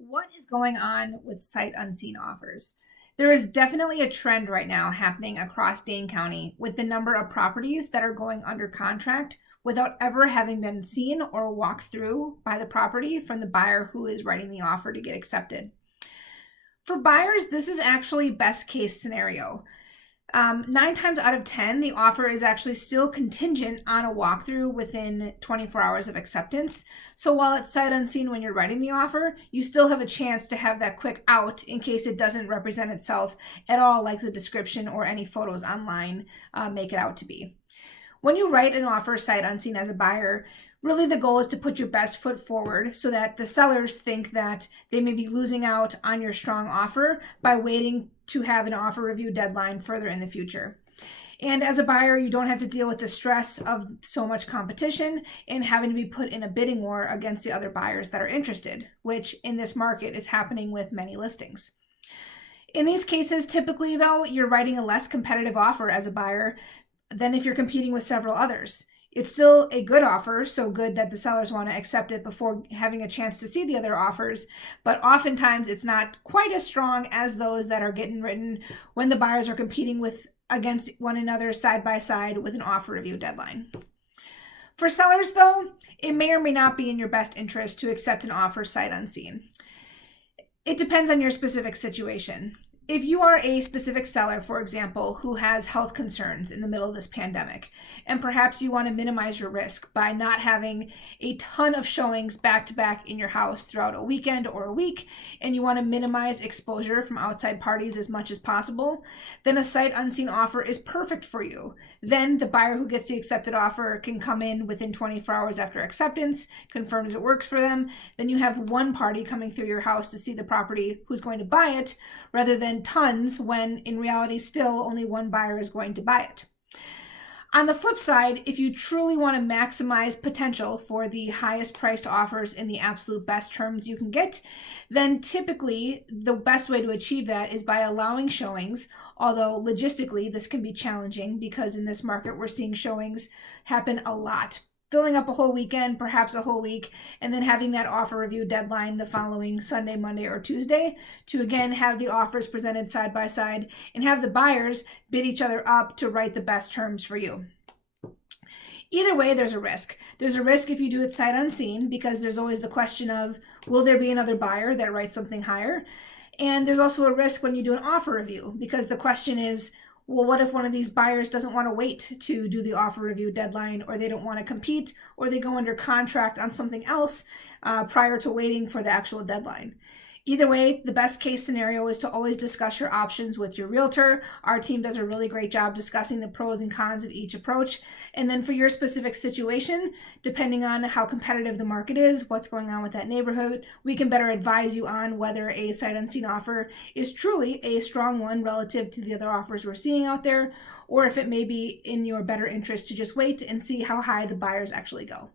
What is going on with sight unseen offers? There is definitely a trend right now happening across Dane County with the number of properties that are going under contract without ever having been seen or walked through by the property from the buyer who is writing the offer to get accepted. For buyers, this is actually best case scenario. 9 times out of 10, the offer is actually still contingent on a walkthrough within 24 hours of acceptance. So while it's sight unseen when you're writing the offer, you still have a chance to have that quick out in case it doesn't represent itself at all like the description or any photos online make it out to be. When you write an offer sight unseen as a buyer, really the goal is to put your best foot forward so that the sellers think that they may be losing out on your strong offer by waiting to have an offer review deadline further in the future. And as a buyer, you don't have to deal with the stress of so much competition and having to be put in a bidding war against the other buyers that are interested, which in this market is happening with many listings. In these cases, typically though, you're writing a less competitive offer as a buyer than if you're competing with several others. It's still a good offer, so good that the sellers want to accept it before having a chance to see the other offers, but oftentimes it's not quite as strong as those that are getting written when the buyers are competing with against one another side by side with an offer review deadline. For sellers though, it may or may not be in your best interest to accept an offer sight unseen. It depends on your specific situation. If you are a specific seller, for example, who has health concerns in the middle of this pandemic, and perhaps you want to minimize your risk by not having a ton of showings back to back in your house throughout a weekend or a week, and you want to minimize exposure from outside parties as much as possible, then a sight unseen offer is perfect for you. Then the buyer who gets the accepted offer can come in within 24 hours after acceptance, confirms it works for them. Then you have one party coming through your house to see the property who's going to buy it, rather than tons when in reality still only one buyer is going to buy it. On the flip side, if you truly want to maximize potential for the highest priced offers in the absolute best terms you can get, then typically the best way to achieve that is by allowing showings, although logistically this can be challenging because in this market we're seeing showings happen a lot. Filling up a whole weekend, perhaps a whole week, and then having that offer review deadline the following Sunday, Monday, or Tuesday to again have the offers presented side by side and have the buyers bid each other up to write the best terms for you. Either way, there's a risk. There's a risk if you do it sight unseen because there's always the question of, will there be another buyer that writes something higher? And there's also a risk when you do an offer review because the question is, well, what if one of these buyers doesn't want to wait to do the offer review deadline, or they don't want to compete, or they go under contract on something else prior to waiting for the actual deadline? Either way, the best case scenario is to always discuss your options with your realtor. Our team does a really great job discussing the pros and cons of each approach. And then for your specific situation, depending on how competitive the market is, what's going on with that neighborhood, we can better advise you on whether a sight unseen offer is truly a strong one relative to the other offers we're seeing out there, or if it may be in your better interest to just wait and see how high the buyers actually go.